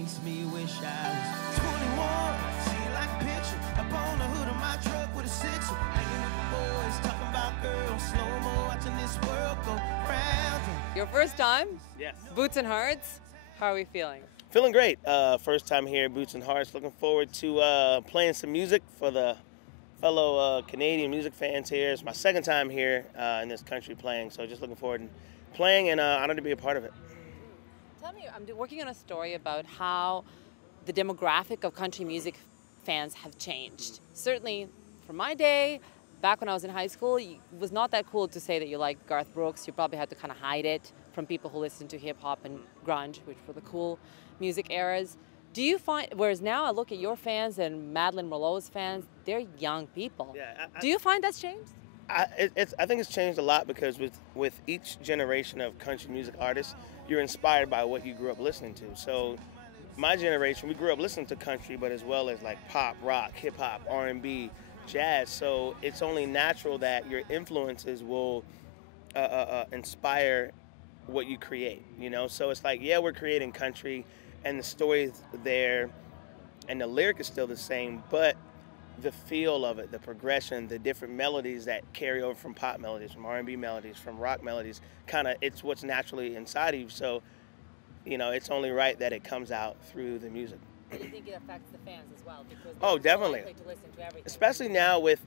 makes me wish I was 21. See it like a picture up on the hood of my truck with a sixer. Hanging with the boys, talking about girls, slow-mo, watching this world go round. Your first time? Yes. Boots and Hearts. How are we feeling? Feeling great. First time here at Boots and Hearts. Looking forward to playing some music for the fellow Canadian music fans here. It's my second time here in this country playing, so just looking forward to playing and honored to be a part of it. Tell me, I'm working on a story about how the demographic of country music fans have changed. Certainly, from my day, back when I was in high school, it was not that cool to say that you liked Garth Brooks. You probably had to kind of hide it from people who listened to hip-hop and grunge, which were the cool music eras. Do you find, whereas now I look at your fans and Madeline Merlot's fans, they're young people. Yeah, do you find that's changed? I think it's changed a lot because with each generation of country music artists, you're inspired by what you grew up listening to. So my generation, we grew up listening to country, but as well as like pop, rock, hip-hop, R&B, jazz. So it's only natural that your influences will inspire what you create, you know? So it's like, yeah, we're creating country and the story is there and the lyric is still the same, but the feel of it, the progression, the different melodies that carry over from pop melodies, from R&B melodies, from rock melodies, kind of, it's what's naturally inside of you. So, you know, it's only right that it comes out through the music. Do you think it affects the fans as well? Because oh, definitely. to listen to everything. Especially now with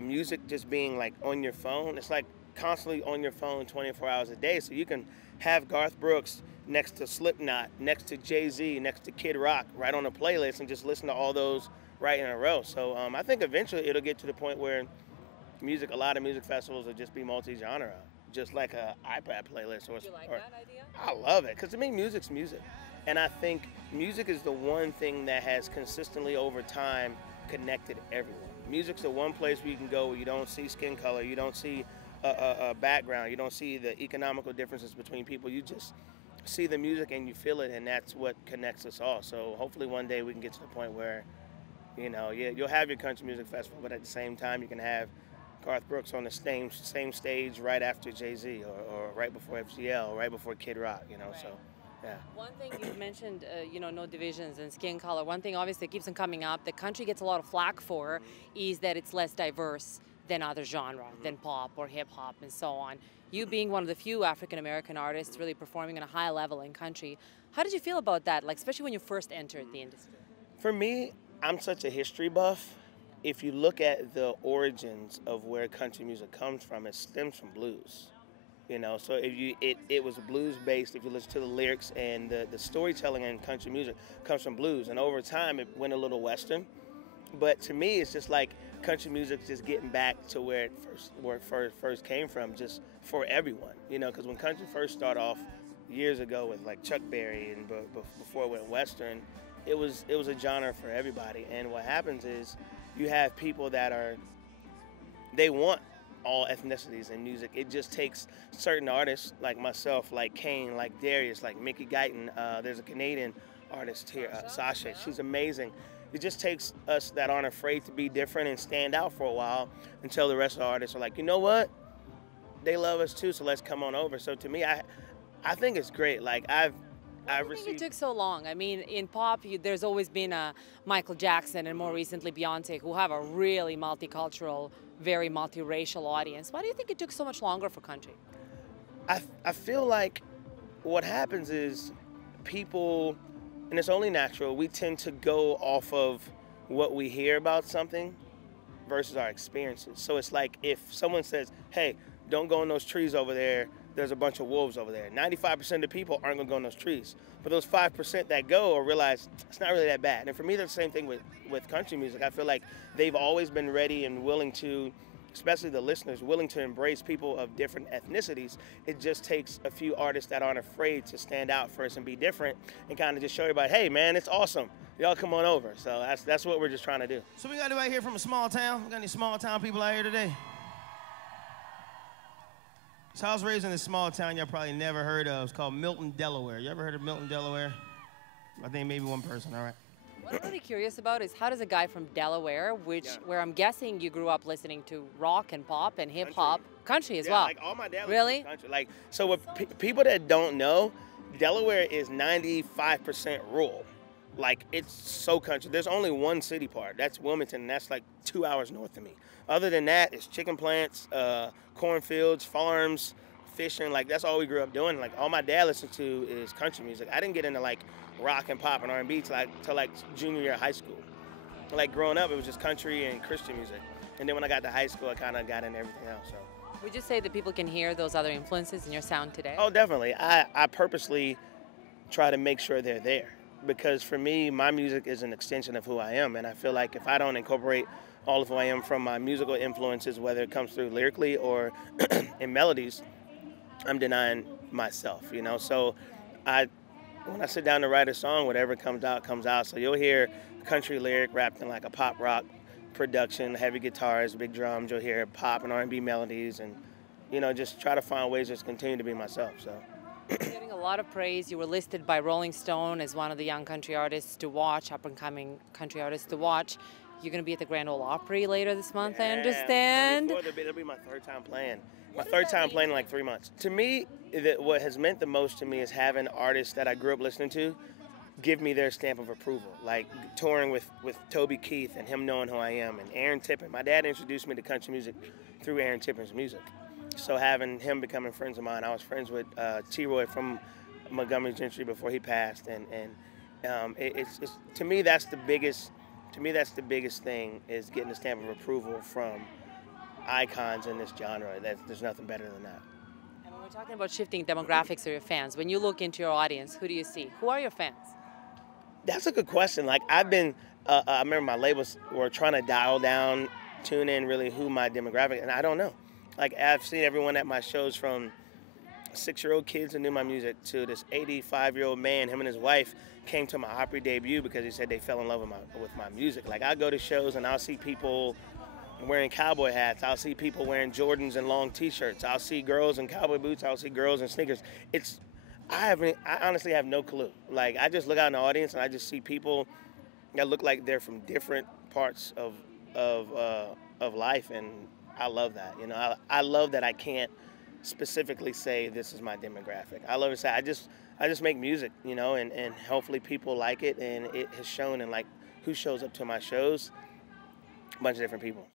music just being like on your phone. It's like constantly on your phone 24 hours a day. So you can have Garth Brooks next to Slipknot, next to Jay-Z, next to Kid Rock, right on a playlist and just listen to all those right in a row. So I think eventually it'll get to the point where a lot of music festivals will just be multi-genre, just like a iPad playlist. Or, do you like that idea? I love it, because to me, music's music. And I think music is the one thing that has consistently over time connected everyone. Music's the one place where you can go where you don't see skin color, you don't see a background, you don't see the economical differences between people. You just see the music and you feel it, and that's what connects us all. So hopefully one day we can get to the point where, you know, yeah, you'll have your country music festival, but at the same time you can have Garth Brooks on the same stage right after Jay-Z or right before FGL, or right before Kid Rock, you know, right. So, yeah. One thing you mentioned, you know, no divisions and skin color. One thing obviously keeps on coming up that country gets a lot of flack for is that it's less diverse than other genre, than pop or hip-hop and so on. You being one of the few African-American artists really performing at a high level in country, how did you feel about that, like especially when you first entered the industry? For me, I'm such a history buff. If you look at the origins of where country music comes from, it stems from blues. You know, so it was blues based. If you listen to the lyrics and the storytelling in country music comes from blues, and over time it went a little western. But to me, it's just like country music just getting back to where it first came from, just for everyone. You know, because when country first started off years ago with like Chuck Berry and before it went western, it was a genre for everybody. And what happens is you have people that they want all ethnicities in music. It just takes certain artists like myself, like Kane, like Darius, like Mickey Guyton. There's a Canadian artist here, Sasha. She's amazing. It just takes us that aren't afraid to be different and stand out for a while until the rest of the artists are like, you know what? They love us too, so let's come on over. So to me, I think it's great. Like I think it took so long. I mean, in pop, there's always been a Michael Jackson and more recently Beyonce, who have a really multicultural, very multiracial audience. Why do you think it took so much longer for country? I feel like what happens is people, and it's only natural, we tend to go off of what we hear about something versus our experiences. So it's like if someone says, hey, don't go in those trees over there, there's a bunch of wolves over there. 95% of the people aren't gonna go in those trees. But those 5% that go will realize it's not really that bad. And for me, that's the same thing with country music. I feel like they've always been ready and willing to, especially the listeners, willing to embrace people of different ethnicities. It just takes a few artists that aren't afraid to stand out first and be different and kind of just show everybody, hey man, it's awesome. Y'all come on over. So that's what we're just trying to do. So we got anybody here from a small town? We got any small town people out here today? So I was raised in a small town y'all probably never heard of. It's called Milton, Delaware. You ever heard of Milton, Delaware? I think maybe one person, all right. What I'm really curious about is how does a guy from Delaware, where I'm guessing you grew up listening to rock and pop and hip hop, country as well. Like all my dad really? Country. Like, so with people that don't know, Delaware is 95% rural. like it's so country. There's only one city part. That's Wilmington, and that's like 2 hours north of me. Other than that, it's chicken plants, cornfields, farms, fishing. Like that's all we grew up doing. Like all my dad listened to is country music. I didn't get into like rock and pop and R&B till like junior year of high school. Like growing up, it was just country and Christian music. And then when I got to high school, I kind of got into everything else. So. Would you say that people can hear those other influences in your sound today? Oh, definitely. I purposely try to make sure they're there, because for me, my music is an extension of who I am. And I feel like if I don't incorporate all of who I am from my musical influences, whether it comes through lyrically or in melodies, I'm denying myself, you know? So when I sit down to write a song, whatever comes out, comes out. So you'll hear a country lyric wrapped in like a pop rock production, heavy guitars, big drums. You'll hear pop and R&B melodies, and, you know, just try to find ways to continue to be myself, so. You're getting a lot of praise. You were listed by Rolling Stone as one of the young country artists to watch, up-and-coming country artists to watch. You're going to be at the Grand Ole Opry later this month, I understand. It'll be my third time playing. My third time playing in like 3 months. To me, what has meant the most to me is having artists that I grew up listening to give me their stamp of approval. Like touring with Toby Keith and him knowing who I am, and Aaron Tippin. My dad introduced me to country music through Aaron Tippin's music. So having him becoming friends of mine, I was friends with T-Roy from Montgomery Gentry before he passed, and it's to me that's the biggest. To me, that's the biggest thing, is getting the stamp of approval from icons in this genre. There's nothing better than that. And when we're talking about shifting demographics of your fans, when you look into your audience, who do you see? Who are your fans? That's a good question. Like I've been, I remember my labels were trying to dial down, tune in really who my demographic, and I don't know. Like I've seen everyone at my shows, from 6-year-old kids who knew my music to this 85-year-old man. Him and his wife came to my Opry debut because he said they fell in love with my music. Like I go to shows and I'll see people wearing cowboy hats. I'll see people wearing Jordans and long T-shirts. I'll see girls in cowboy boots. I'll see girls in sneakers. I honestly have no clue. Like I just look out in the audience and I just see people that look like they're from different parts of life, and I love that. You know, I love that I can't specifically say this is my demographic. I love to say I just make music, you know, and hopefully people like it, and it has shown in like who shows up to my shows, a bunch of different people.